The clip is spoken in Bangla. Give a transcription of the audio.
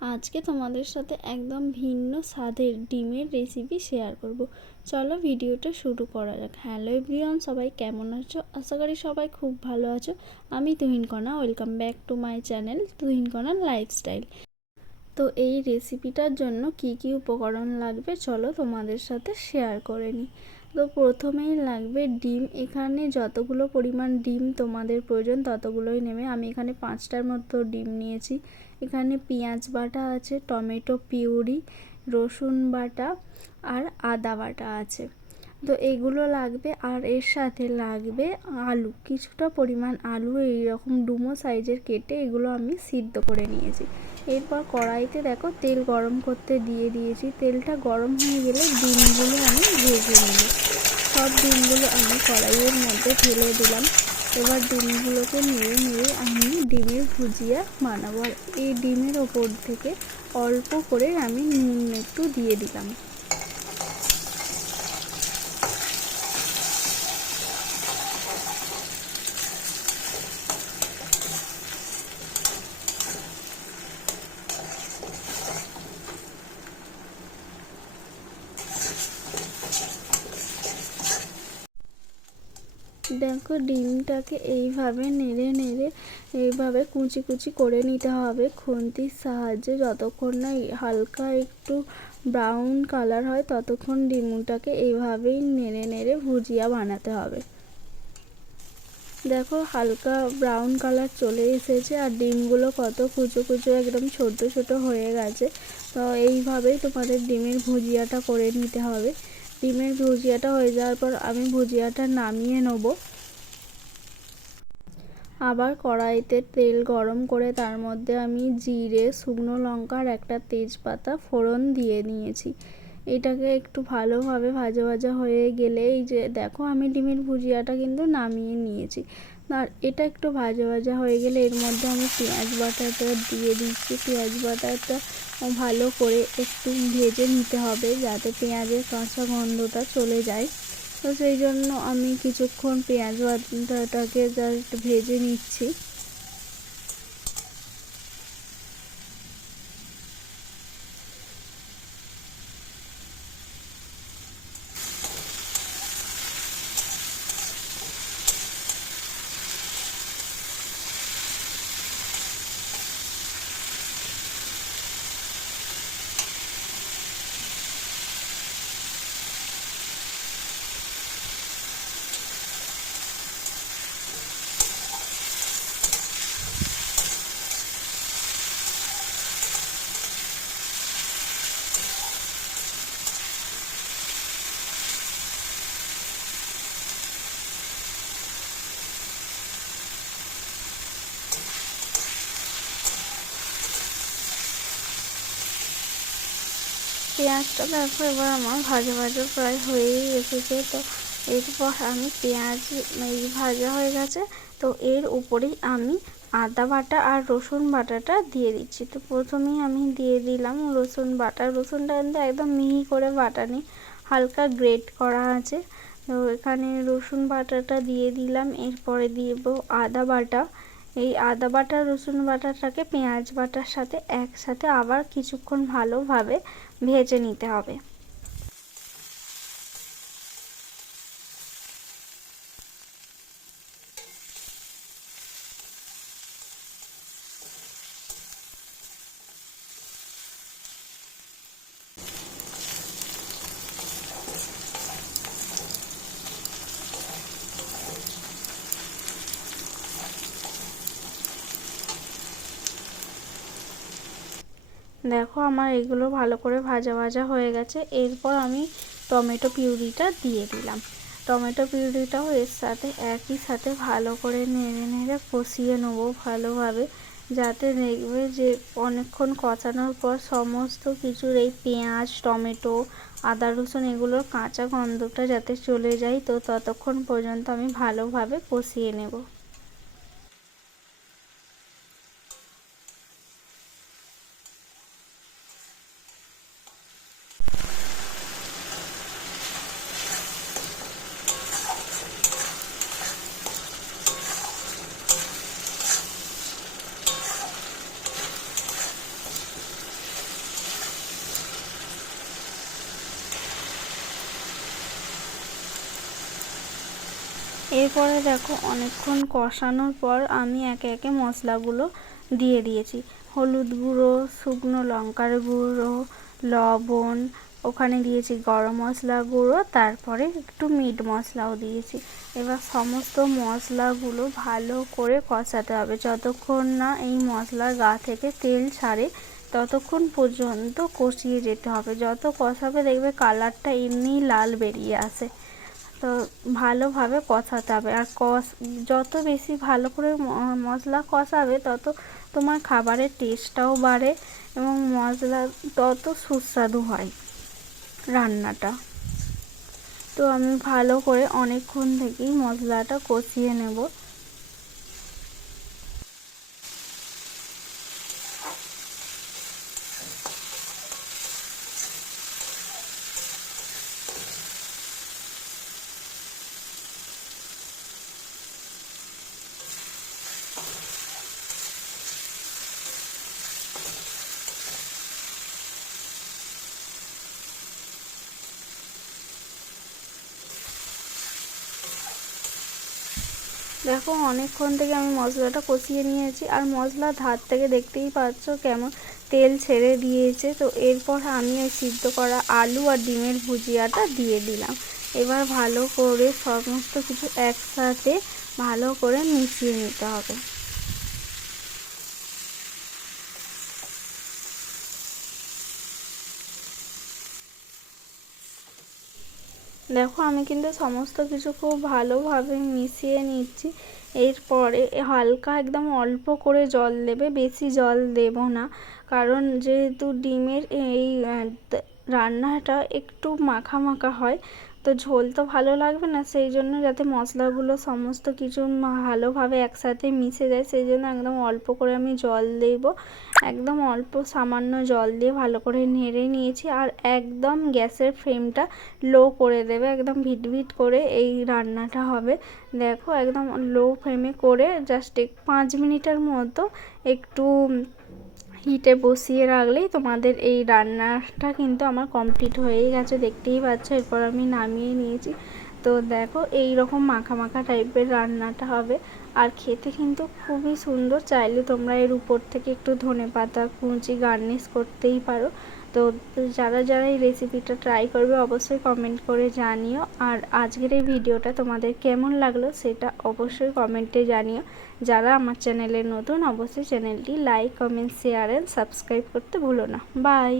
আজকে তোমাদের সাথে একদম ভিন্ন স্বাদের ডিমের রেসিপি শেয়ার করব। চলো ভিডিওটা শুরু করা যাক। হ্যালো এভরিওয়ান, সবাই কেমন আছো? আশা করি সবাই খুব ভালো আছো। আমি তুহিন কণা, welcome back to my channel Tuhin কণা লাইফস্টাইল। তো এই রেসিপিটার জন্য কি কি উপকরণ লাগবে চলো তোমাদের সাথে শেয়ার করে নিই। তো প্রথমেই লাগবে ডিম। এখানে যতগুলো পরিমাণ ডিম তোমাদের প্রয়োজন ততগুলোই নেবে। আমি এখানে 5টার মতো ডিম নিয়েছি। এখানে পেঁয়াজ বাটা আছে, টমেটো পিউরি, রসুন বাটা আর আদা বাটা আছে। তো এগুলো লাগবে। আর এর সাথে লাগবে আলু, কিছুটা পরিমাণ আলু এইরকম ডুমো সাইজের কেটে এগুলো আমি সিদ্ধ করে নিয়েছি। এরপর কড়াইতে দেখো তেল গরম করতে দিয়ে দিয়েছি। তেলটা গরম হয়ে গেলে ডিমগুলো আমি ভেজে নেব। সব ডিমগুলো আমি কড়াইয়ের মধ্যে ঢেলে দিলাম। এবার ডিমগুলোকে নেড়ে নেড়ে আমি ডিমের ভুজিয়া বানাবো। আর এই ডিমের ওপর থেকে অল্প করে আমি নুন একটু দিয়ে দিলাম। দেখো ডিমটাকে এইভাবে নেড়ে নেড়ে এইভাবে কুচি কুচি করে নিতে হবে খুন্তির সাহায্যে। যতক্ষণ না হালকা একটু ব্রাউন কালার হয় ততক্ষণ ডিমটাকে এইভাবেই নেড়ে নেড়ে ভুজিয়া বানাতে হবে। দেখো হালকা ব্রাউন কালার চলে এসেছে আর ডিমগুলো কত কুচো কুচো একদম ছোট ছোট হয়ে গেছে। তো এইভাবেই তোমাদের ডিমের ভুজিয়াটা করে নিতে হবে। ডিমের ভুজিয়াটা হয়ে যাওয়ার পর আমি ভুজিয়াটা নামিয়ে নেব। আবার কড়াইতে তেল গরম করে তার মধ্যে আমি জিরে, শুকনো লঙ্কা আর একটা তেজপাতা ফোড়ন দিয়ে নিয়েছি। এটাকে একটু ভালোভাবে ভাজা ভাজা হয়ে গেলে এই যে দেখো আমি ডিমের ভুজিয়াটা কিন্তু নামিয়ে নিয়েছি। আর এটা একটু ভাজা ভাজা হয়ে গেলে এর মধ্যে আমি পেঁয়াজ বাটাটা দিয়ে দিচ্ছি। পেঁয়াজ বাটাটা ভালো করে একটু ভেজে নিতে হবে যাতে পেঁয়াজের কাঁচা গন্ধটা চলে যায়। তো সেই জন্য আমি কিছুক্ষণ পেঁয়াজ বাটাটাকে জাস্ট ভেজে নিচ্ছি। পেঁয়াজটা দেখো এবার আমার ভাজা ভাজা প্রায় হয়েই এসেছে। তো এরপর আমি পেঁয়াজ এই ভাজা হয়ে গেছে। তো এর উপরেই আমি আদা বাটা আর রসুন বাটাটা দিয়ে দিচ্ছি। তো প্রথমেই আমি দিয়ে দিলাম রসুন বাটা। রসুনটা কিন্তু একদম মিহি করে বাটা নেই, হালকা গ্রেট করা আছে। তো এখানে রসুন বাটাটা দিয়ে দিলাম। এরপরে দিব আদা বাটা। এই আদা বাটা রসুন বাটাটাকে পেঁয়াজ বাটার সাথে একসাথে আবার কিছুক্ষণ ভালোভাবে ভেজে নিতে হবে। দেখো আমার এগুলো ভালো করে ভাজা ভাজা হয়ে গেছে। এরপর আমি টমেটো পিউরিটা দিয়ে দিলাম। টমেটো পিউরিটাও এর সাথে একই সাথে ভালো করে নেড়ে নেড়ে কষিয়ে নেবো ভালোভাবে, যাতে দেখবে যে অনেকক্ষণ কষানোর পর সমস্ত কিছুর এই পেঁয়াজ, টমেটো, আদা রসুন এগুলোর কাঁচা গন্ধটা যাতে চলে যায়। তো ততক্ষণ পর্যন্ত আমি ভালোভাবে কষিয়ে নেব। এরপরে দেখো অনেকক্ষণ কষানোর পর আমি একে একে মশলাগুলো দিয়ে দিয়েছি। হলুদ গুঁড়ো, শুকনো লঙ্কার গুঁড়ো, লবণ, ওখানে দিয়েছি গরম মশলা গুঁড়ো, তারপরে একটু মিট মশলাও দিয়েছি। এবার সমস্ত মশলাগুলো ভালো করে কষাতে হবে, যতক্ষণ না এই মশলার গা থেকে তেল ছাড়ে ততক্ষণ পর্যন্ত কষিয়ে যেতে হবে। যত কষাবে দেখবে কালারটা এমনিই লাল বেরিয়ে আসে। তো ভালোভাবে কষাতে হবে। আর যত বেশি ভালো করে মশলা কষাবে তত তোমার খাবারের টেস্টটাও বাড়ে এবং মশলা তত সুস্বাদু হয় রান্নাটা। তো আমি ভালো করে অনেকক্ষণ থেকেই মশলাটা কষিয়ে নেব। দেখো অনেকক্ষণ থেকে আমি মশলাটা কষিয়ে নিয়েছি, আর মশলার ধার থেকে দেখতেই পাচ্ছ কেমন তেল ছেড়ে দিয়েছে। তো এরপর আমি ওই সিদ্ধ করা আলু আর ডিমের ভুজিয়াটা দিয়ে দিলাম। এবার ভালো করে সমস্ত কিছু একসাথে ভালো করে মিশিয়ে নিতে হবে। দেখো আমি কিন্তু সমস্ত কিছু খুব ভালোভাবে মিশিয়ে নিচ্ছি। এরপরে হালকা একদম অল্প করে জল দেবে, বেশি জল দেব না, কারণ যেহেতু ডিমের এই রান্নাটা একটু মাখা মাখা হয়, তো ঝোল তো ভালো লাগবে না। সেই জন্য যাতে মশলাগুলো সমস্ত কিছু ভালোভাবে একসাথে মিশে যায়, সেই জন্য একদম অল্প করে আমি জল দেব। একদম অল্প সামান্য জল দিয়ে ভালো করে নেড়ে নিয়েছি। আর একদম গ্যাসের ফ্লেমটা লো করে দেবে, একদম ভিট করে এই রান্নাটা হবে। দেখো একদম লো ফ্লেমে করে জাস্ট 5 মিনিটের মতো একটু হিটে বসিয়ে রাখলেই তোমাদের এই রান্নাটা কিন্তু আমার কমপ্লিট হয়েই গেছে, দেখতেই পাচ্ছ। এরপর আমি নামিয়ে নিয়েছি। তো দেখো এই রকম মাখা মাখা টাইপের রান্নাটা হবে, আর খেতে কিন্তু খুবই সুন্দর। চাইলে তোমরা এর উপর থেকে একটু ধনেপাতা কুচি গার্নিশ করতেই পারো। তো যারা যারা এই রেসিপিটা ট্রাই করবে অবশ্যই কমেন্ট করে জানিও। আর আজকের এই ভিডিওটা তোমাদের কেমন লাগলো সেটা অবশ্যই কমেন্টে জানিও। যারা আমার চ্যানেলে নতুন অবশ্যই চ্যানেলটি like, comment, share and subscribe করতে ভুলো না। বাই।